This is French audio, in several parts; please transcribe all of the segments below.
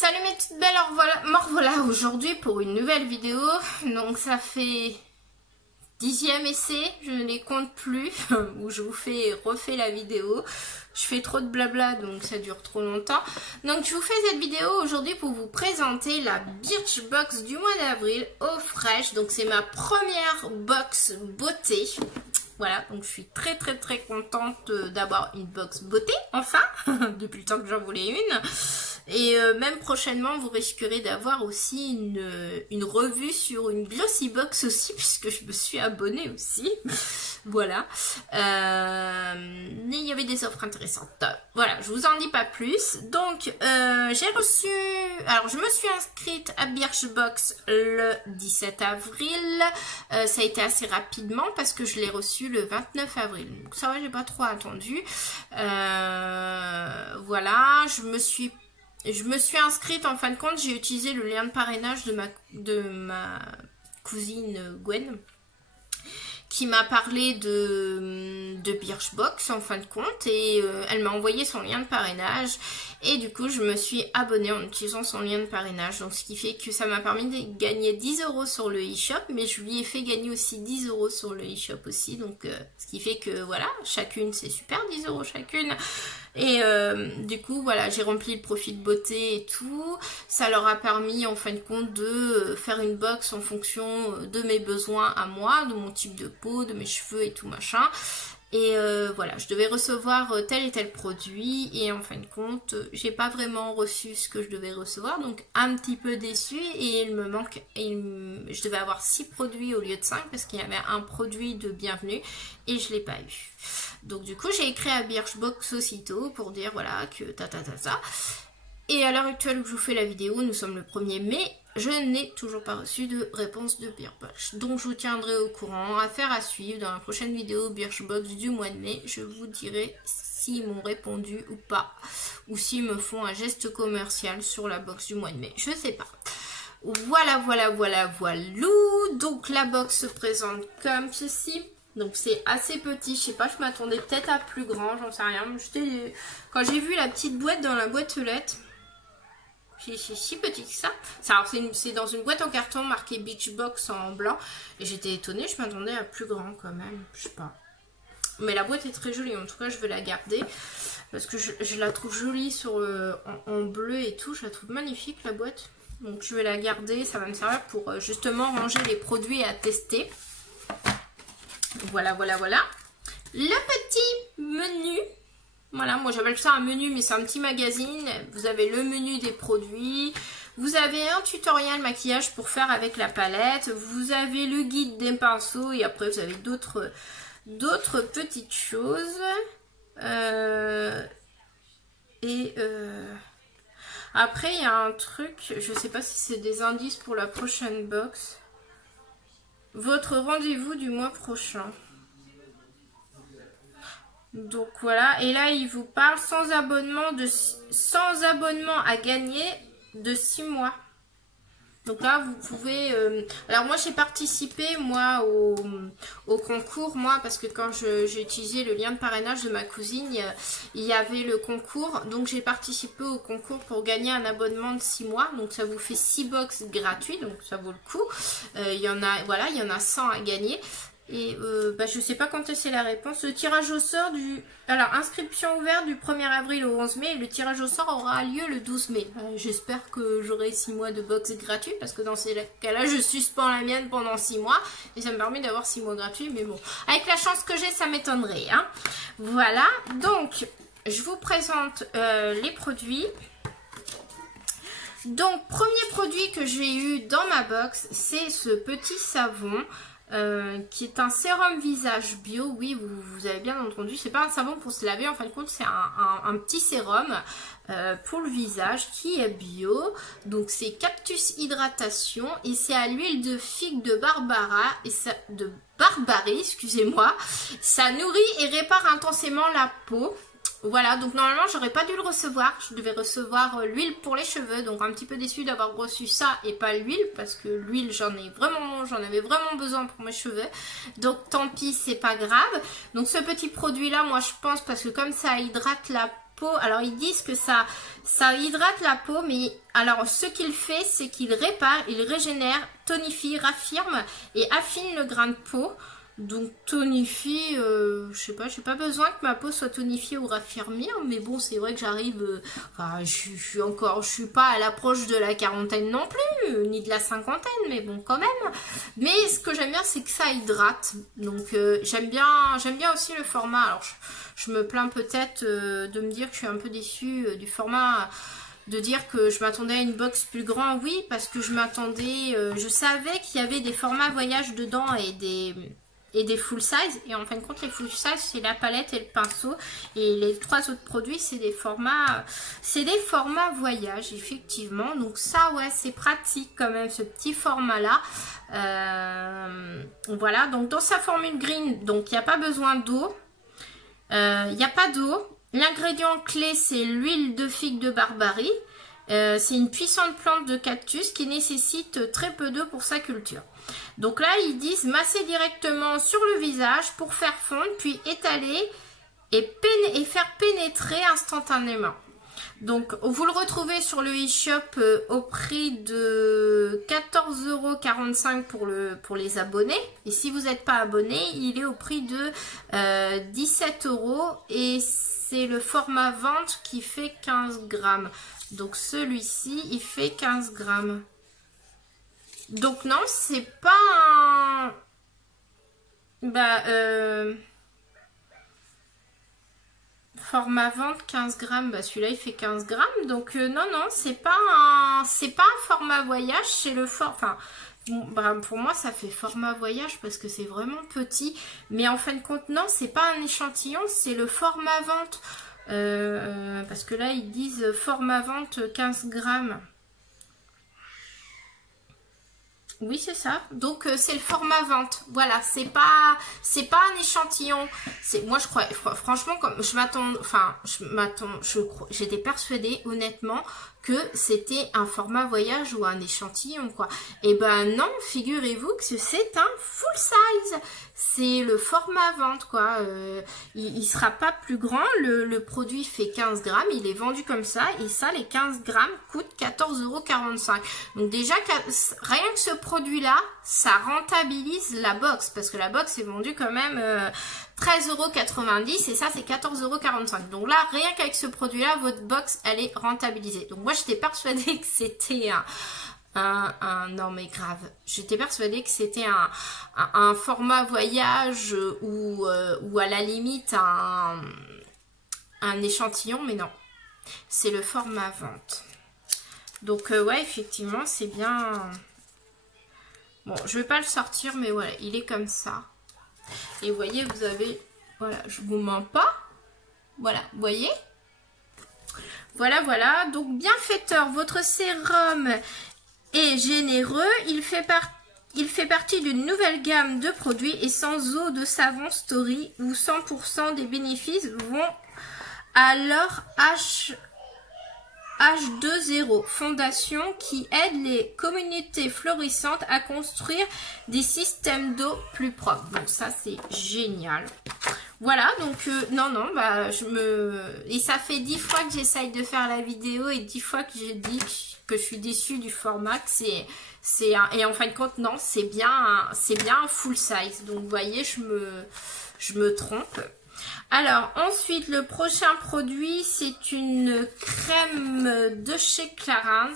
Salut mes petites belles, me revoilà aujourd'hui pour une nouvelle vidéo. Donc ça fait 10e essai, je ne les compte plus, où je vous refais la vidéo. Je fais trop de blabla donc ça dure trop longtemps. Donc je vous fais cette vidéo aujourd'hui pour vous présenter la Birchbox du mois d'avril au fraîche. Donc c'est ma première box beauté. Voilà, donc je suis très contente d'avoir une box beauté, enfin, depuis le temps que j'en voulais une. Et même prochainement, vous risquerez d'avoir aussi une revue sur une Glossy Box aussi, puisque je me suis abonnée aussi. Voilà. Mais il y avait des offres intéressantes. Voilà, je vous en dis pas plus. Donc, j'ai reçu... Alors, je me suis inscrite à Birchbox le 17 avril. Ça a été assez rapidement parce que je l'ai reçu le 29 avril. Donc, ça va, j'ai pas trop attendu. Voilà, je me suis inscrite, en fin de compte, j'ai utilisé le lien de parrainage de ma cousine Gwen, qui m'a parlé de Birchbox, en fin de compte, et elle m'a envoyé son lien de parrainage, et du coup, je me suis abonnée en utilisant son lien de parrainage, donc ce qui fait que ça m'a permis de gagner 10 € sur le e-shop, mais je lui ai fait gagner aussi 10 € sur le e-shop aussi, donc ce qui fait que, voilà, chacune, c'est super, 10 € chacune. Et du coup, voilà, j'ai rempli le profil beauté et tout. Ça leur a permis, en fin de compte, de faire une box en fonction de mes besoins à moi, de mon type de peau, de mes cheveux et tout machin. Et voilà, je devais recevoir tel et tel produit. Et en fin de compte, j'ai pas vraiment reçu ce que je devais recevoir. Donc, un petit peu déçue. Et il me manque... je devais avoir 6 produits au lieu de 5 parce qu'il y avait un produit de bienvenue. Et je l'ai pas eu. Donc du coup j'ai écrit à Birchbox aussitôt pour dire voilà que ta. Et à l'heure actuelle où je vous fais la vidéo, nous sommes le 1er mai, je n'ai toujours pas reçu de réponse de Birchbox. Donc je vous tiendrai au courant, affaire à suivre dans la prochaine vidéo Birchbox du mois de mai. Je vous dirai s'ils m'ont répondu ou pas, ou s'ils me font un geste commercial sur la box du mois de mai, je sais pas. Voilà. Donc la box se présente comme ceci. Donc c'est assez petit, je sais pas, je m'attendais peut-être à plus grand, j'en sais rien. Quand j'ai vu la petite boîte dans la boîte aux lettres, c'est si petit que ça. C'est dans une boîte en carton marqué Birchbox en blanc. Et j'étais étonnée, je m'attendais à plus grand quand même, je sais pas. Mais la boîte est très jolie, en tout cas je vais la garder. Parce que je la trouve jolie en bleu et tout, je la trouve magnifique la boîte. Donc je vais la garder, ça va me servir pour justement ranger les produits à tester. Voilà. Le petit menu. Voilà, moi j'appelle ça un menu, mais c'est un petit magazine. Vous avez le menu des produits. Vous avez un tutoriel maquillage pour faire avec la palette. Vous avez le guide des pinceaux. Et après vous avez d'autres petites choses. Après il y a un truc. Je sais pas si c'est des indices pour la prochaine box. Votre rendez-vous du mois prochain. Donc voilà, et là il vous parle sans abonnement à gagner de 6 mois. Donc là vous pouvez... Alors moi j'ai participé moi au concours, parce que quand j'ai utilisé le lien de parrainage de ma cousine, il y avait le concours. Donc j'ai participé au concours pour gagner un abonnement de 6 mois. Donc ça vous fait 6 box gratuits, donc ça vaut le coup. Il y en a 100 à gagner. Et je sais pas quand c'est la réponse. Le tirage au sort Alors, inscription ouverte du 1er avril au 11 mai. Et le tirage au sort aura lieu le 12 mai. J'espère que j'aurai 6 mois de box gratuit. Parce que dans ces cas-là, je suspends la mienne pendant 6 mois. Et ça me permet d'avoir 6 mois gratuits. Mais bon, avec la chance que j'ai, ça m'étonnerait. Hein. Voilà. Donc, je vous présente les produits. Donc, premier produit que j'ai eu dans ma box, c'est ce petit savon. Qui est un sérum visage bio. Oui, vous avez bien entendu, c'est pas un savon pour se laver, en fin de compte c'est un petit sérum pour le visage qui est bio. Donc c'est Cactus Hydratation et c'est à l'huile de figue de Barbarie, excusez-moi. Ça nourrit et répare intensément la peau. Voilà, donc normalement j'aurais pas dû le recevoir, je devais recevoir l'huile pour les cheveux, donc un petit peu déçue d'avoir reçu ça et pas l'huile, parce que l'huile j'en avais vraiment besoin pour mes cheveux, donc tant pis, c'est pas grave. Donc ce petit produit là, moi je pense, parce que comme ça hydrate la peau. Alors ils disent que ça hydrate la peau, mais alors ce qu'il fait, c'est qu'il répare, il régénère, tonifie, raffirme et affine le grain de peau. Donc tonifie, je sais pas, j'ai pas besoin que ma peau soit tonifiée ou raffirmée, mais bon, c'est vrai que j'arrive, enfin, je suis pas à l'approche de la quarantaine non plus, ni de la cinquantaine, mais bon, quand même. Mais ce que j'aime bien, c'est que ça hydrate. Donc j'aime bien aussi le format. Alors je me plains peut-être de me dire que je suis un peu déçue du format. De dire que je m'attendais à une box plus grande, oui, parce que je m'attendais, je savais qu'il y avait des formats voyage dedans et des full size, et en fin de compte les full size c'est la palette et le pinceau, et les 3 autres produits c'est des formats voyage effectivement. Donc ça, ouais, c'est pratique quand même, ce petit format là. Voilà, donc dans sa formule green, donc il n'y a pas besoin d'eau, il n'y a pas d'eau. L'ingrédient clé, c'est l'huile de figue de Barbarie. C'est une puissante plante de cactus qui nécessite très peu d'eau pour sa culture. Donc là, ils disent masser directement sur le visage pour faire fondre, puis étaler et faire pénétrer instantanément. Donc, vous le retrouvez sur le e-shop au prix de 14,45 € pour les abonnés. Et si vous n'êtes pas abonné, il est au prix de 17 € et c'est le format vente qui fait 15 grammes. Donc, celui-ci, il fait 15 grammes. Donc, non, c'est pas un... format vente 15 grammes, bah celui-là il fait 15 grammes, donc non, c'est pas un format voyage, c'est le enfin, pour moi ça fait format voyage parce que c'est vraiment petit, mais en fin de compte non, c'est pas un échantillon, c'est le format vente, parce que là ils disent format vente 15 grammes. Oui, c'est ça. Donc c'est le format vente. Voilà, c'est pas un échantillon. C'est moi je crois franchement comme j'étais persuadée honnêtement que c'était un format voyage ou un échantillon quoi. Et ben non, figurez-vous que c'est un full size. C'est le format vente quoi. Il sera pas plus grand. Le produit fait 15 grammes. Il est vendu comme ça. Et ça, les 15 grammes coûtent 14,45 €. Donc déjà, rien que ce produit-là, ça rentabilise la box. Parce que la box est vendue quand même 13,90 € et ça, c'est 14,45 €. Donc là, rien qu'avec ce produit-là, votre box, elle est rentabilisée. Donc moi, j'étais persuadée que c'était non mais grave, j'étais persuadée que c'était un format voyage ou à la limite un échantillon, mais non, c'est le format vente. Donc ouais, effectivement c'est bien. Bon, je vais pas le sortir, mais voilà, il est comme ça. Et vous voyez, vous avez, voilà, je vous mens pas, voilà, vous voyez, voilà, donc bienfaiteur, votre sérum est généreux, il fait partie d'une nouvelle gamme de produits et sans eau de savon Story où 100% des bénéfices vont à leur H2O, fondation qui aide les communautés florissantes à construire des systèmes d'eau plus propres. Bon, ça c'est génial. Voilà, donc non, bah et ça fait 10 fois que j'essaye de faire la vidéo et 10 fois que j'ai dit que je suis déçue du format, et en fin de compte non, c'est bien un full size. Donc vous voyez, je me trompe. Alors ensuite, le prochain produit, c'est une crème de chez Clarins.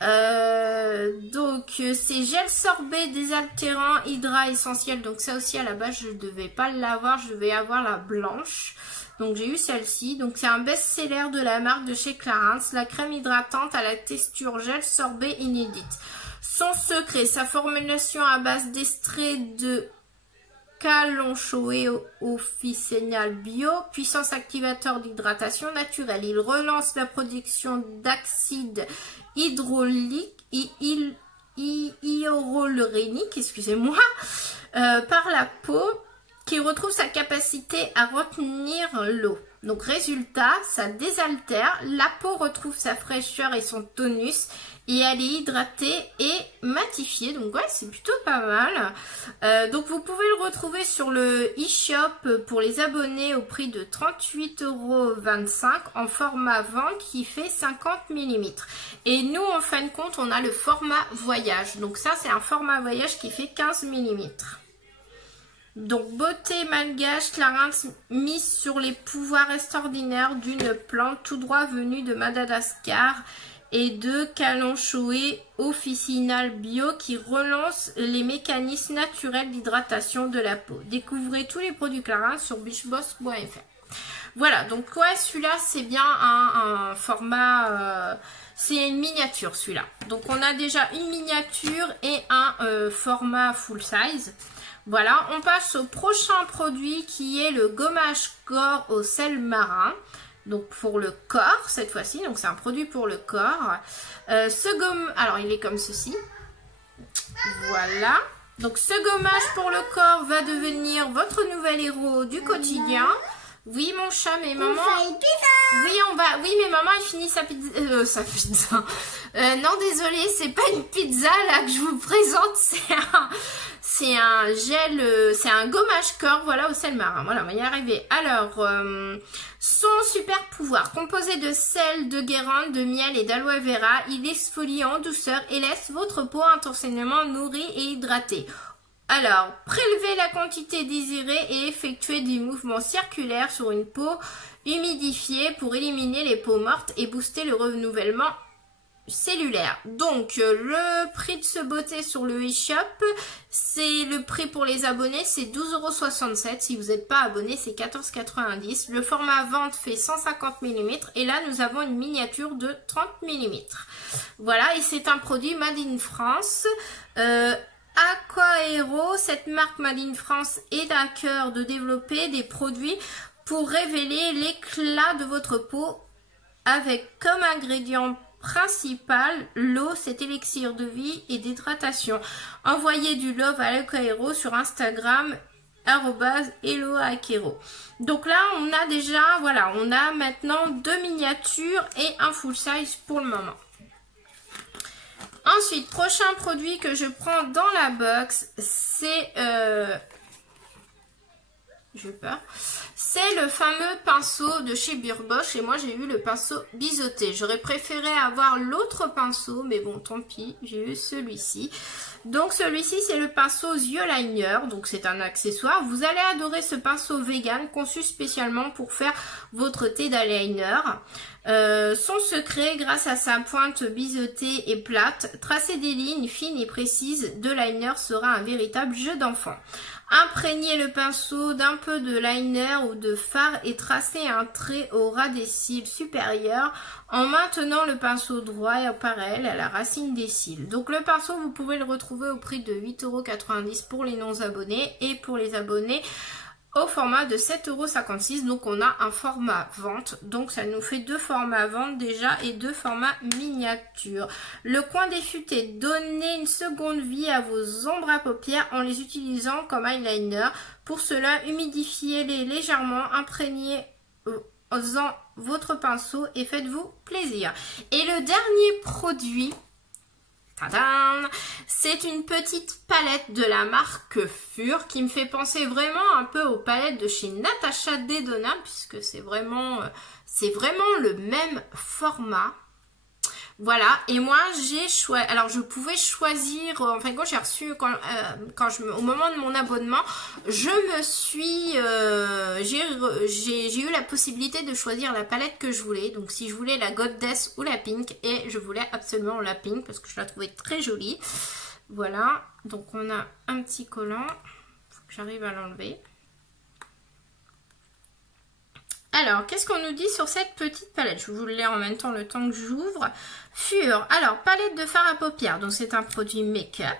Donc c'est gel sorbet désaltérant hydra essentiel. Donc ça aussi à la base je ne devais pas l'avoir, je devais avoir la blanche. Donc j'ai eu celle-ci. Donc c'est un best-seller de la marque de chez Clarins. La crème hydratante à la texture gel sorbet inédite. Son secret, sa formulation à base d'extrait de Calonchoé officinal bio, puissance activateur d'hydratation naturelle. Il relance la production d'acide hydraulique et hyaluronique, excusez-moi, par la peau qui retrouve sa capacité à retenir l'eau. Donc résultat, ça désaltère, la peau retrouve sa fraîcheur et son tonus et elle est hydratée et matifiée. Donc ouais, c'est plutôt pas mal. Donc vous pouvez le retrouver sur le e-shop pour les abonnés au prix de 38,25 € en format vente qui fait 50 mm. Et nous, en fin de compte, on a le format voyage. Donc ça, c'est un format voyage qui fait 15 mm. Donc, beauté malgache, Clarins mise sur les pouvoirs extraordinaires d'une plante tout droit venue de Madagascar et de Kalanchoé officinal bio qui relance les mécanismes naturels d'hydratation de la peau. Découvrez tous les produits Clarins sur bicheboss.fr. Voilà, donc ouais, celui-là, c'est bien un format... c'est une miniature, celui-là. Donc, on a déjà une miniature et un format full size. Voilà, on passe au prochain produit qui est le gommage corps au sel marin. Donc pour le corps cette fois-ci, donc c'est un produit pour le corps. Alors il est comme ceci. Voilà. Donc ce gommage pour le corps va devenir votre nouvel héros du quotidien. Oui mon chat, mais maman... Oui, oui, mais maman, elle finit sa pizza. Sa pizza. Non, désolé, c'est pas une pizza là que je vous présente, c'est un gel, c'est un gommage corps, voilà, au sel marin. Voilà, on va y arriver. Alors, son super pouvoir, composé de sel, de guérande, de miel et d'aloe vera, il exfolie en douceur et laisse votre peau intentionnellement nourrie et hydratée. Alors, prélevez la quantité désirée et effectuez des mouvements circulaires sur une peau humidifiée pour éliminer les peaux mortes et booster le renouvellement cellulaire. Donc, le prix de ce beauté sur le e-shop, c'est le prix pour les abonnés, c'est 12,67 €. Si vous n'êtes pas abonné, c'est 14,90 €. Le format vente fait 150 mm et là, nous avons une miniature de 30 mm. Voilà, et c'est un produit Made in France. Aquaero, cette marque Made in France est à cœur de développer des produits pour révéler l'éclat de votre peau avec comme ingrédient principal l'eau, cet élixir de vie et d'hydratation. Envoyez du love à Aquaero sur Instagram @helloaquero. Donc là on a déjà, voilà, on a maintenant 2 miniatures et un full size pour le moment. Ensuite, prochain produit que je prends dans la box, c'est c'est le fameux pinceau de chez Birboche. Et moi, j'ai eu le pinceau biseauté. J'aurais préféré avoir l'autre pinceau, mais bon, tant pis, j'ai eu celui-ci. Donc, celui-ci, c'est le pinceau yeux liner. Donc, c'est un accessoire. Vous allez adorer ce pinceau vegan conçu spécialement pour faire votre thé d'eyeliner. Son secret, grâce à sa pointe biseautée et plate, tracer des lignes fines et précises de liner sera un véritable jeu d'enfant. Imprégnez le pinceau d'un peu de liner ou de fard et tracez un trait au ras des cils supérieurs en maintenant le pinceau droit et pareil à la racine des cils. Donc le pinceau, vous pouvez le retrouver au prix de 8,90 € pour les non-abonnés et pour les abonnés au format de 7,56 €. Donc on a un format vente, donc ça nous fait 2 formats vente déjà et 2 formats miniatures. Le coin des futés, donnez une seconde vie à vos ombres à paupières en les utilisant comme eyeliner. Pour cela, humidifiez-les légèrement, imprégnez en votre pinceau et faites-vous plaisir. Et le dernier produit, c'est une petite palette de la marque Fur qui me fait penser vraiment un peu aux palettes de chez Natasha Denona, puisque c'est vraiment le même format. Voilà, et moi j'ai choisi, alors je pouvais choisir, enfin quand j'ai reçu, au moment de mon abonnement, j'ai eu la possibilité de choisir la palette que je voulais. Donc si je voulais la Goddess ou la Pink, et je voulais absolument la Pink parce que je la trouvais très jolie. Voilà, donc on a un petit collant, faut que j'arrive à l'enlever. Alors, qu'est-ce qu'on nous dit sur cette petite palette? Je vous le lis en même temps le temps que j'ouvre. Fur. Alors, palette de fard à paupières. Donc, c'est un produit make-up.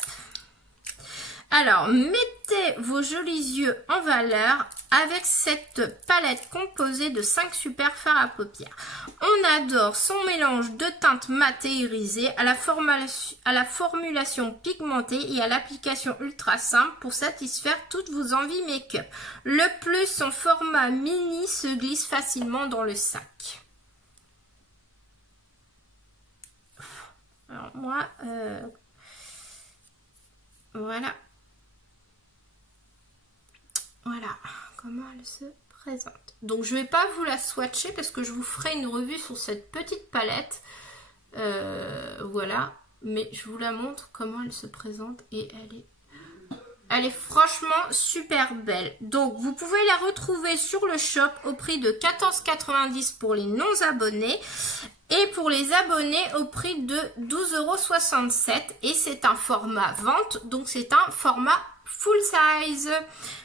Alors, mettez vos jolis yeux en valeur avec cette palette composée de 5 super fards à paupières. On adore son mélange de teintes mat et irisées à la formulation pigmentée et à l'application ultra simple pour satisfaire toutes vos envies make-up. Le plus, son format mini se glisse facilement dans le sac. Alors moi, voilà. Voilà comment elle se présente. Donc je vais pas vous la swatcher parce que je vous ferai une revue sur cette petite palette. Voilà. Mais je vous la montre comment elle se présente et elle est franchement super belle. Donc vous pouvez la retrouver sur le shop au prix de 14,90 € pour les non abonnés. Et pour les abonnés au prix de 12,67 € et c'est un format vente, donc c'est un format full size.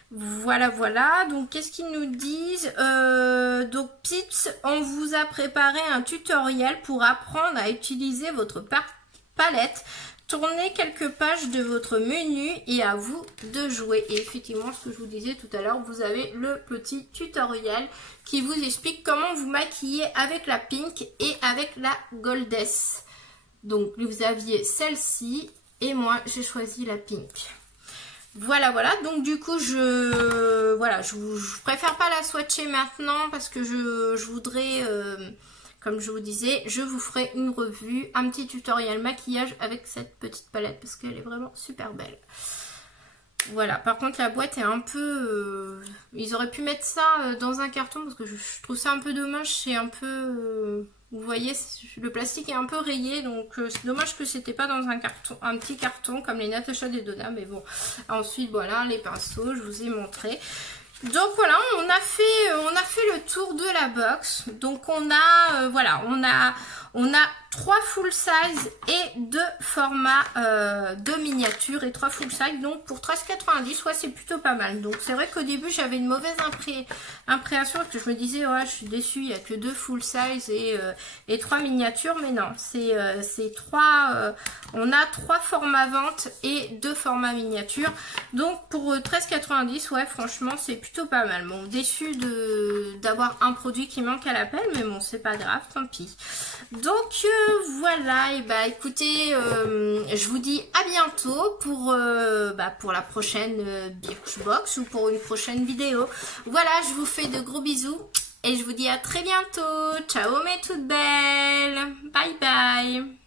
Voilà, voilà. Donc qu'est-ce qu'ils nous disent? Donc Pips, on vous a préparé un tutoriel pour apprendre à utiliser votre palette. Tournez quelques pages de votre menu et à vous de jouer. Et effectivement, ce que je vous disais tout à l'heure, vous avez le petit tutoriel qui vous explique comment vous maquiller avec la Pink et avec la Goldess. Donc, vous aviez celle-ci et moi, j'ai choisi la Pink. Voilà, voilà. Donc, du coup, je préfère pas la swatcher maintenant parce que je voudrais... comme je vous disais, je vous ferai une revue, un petit tutoriel maquillage avec cette petite palette parce qu'elle est vraiment super belle. Voilà, par contre la boîte est un peu... ils auraient pu mettre ça dans un carton parce que je trouve ça un peu dommage, c'est un peu... vous voyez, le plastique est un peu rayé, donc c'est dommage que c'était pas dans un carton, un petit carton comme les Natasha Denona, mais bon. Ensuite, voilà, les pinceaux, je vous ai montré. Donc voilà, on a fait le tour de la box. Donc on a voilà, on a 3 full size et 2 formats de miniature et 3 full size. Donc pour 13,90 €, ouais, c'est plutôt pas mal. Donc c'est vrai qu'au début j'avais une mauvaise impression parce que je me disais ouais, je suis déçue, il n'y a que 2 full size et 3 miniatures, mais non, c'est 3 on a 3 formats vente et 2 formats miniature. Donc pour 13,90 €, ouais, franchement, c'est plutôt pas mal. Bon, déçu d'avoir un produit qui manque à l'appel, mais bon, c'est pas grave, tant pis. Donc voilà, et bah écoutez, je vous dis à bientôt pour la prochaine Birchbox ou pour une prochaine vidéo. Voilà, je vous fais de gros bisous et je vous dis à très bientôt. Ciao mes toutes belles, bye bye.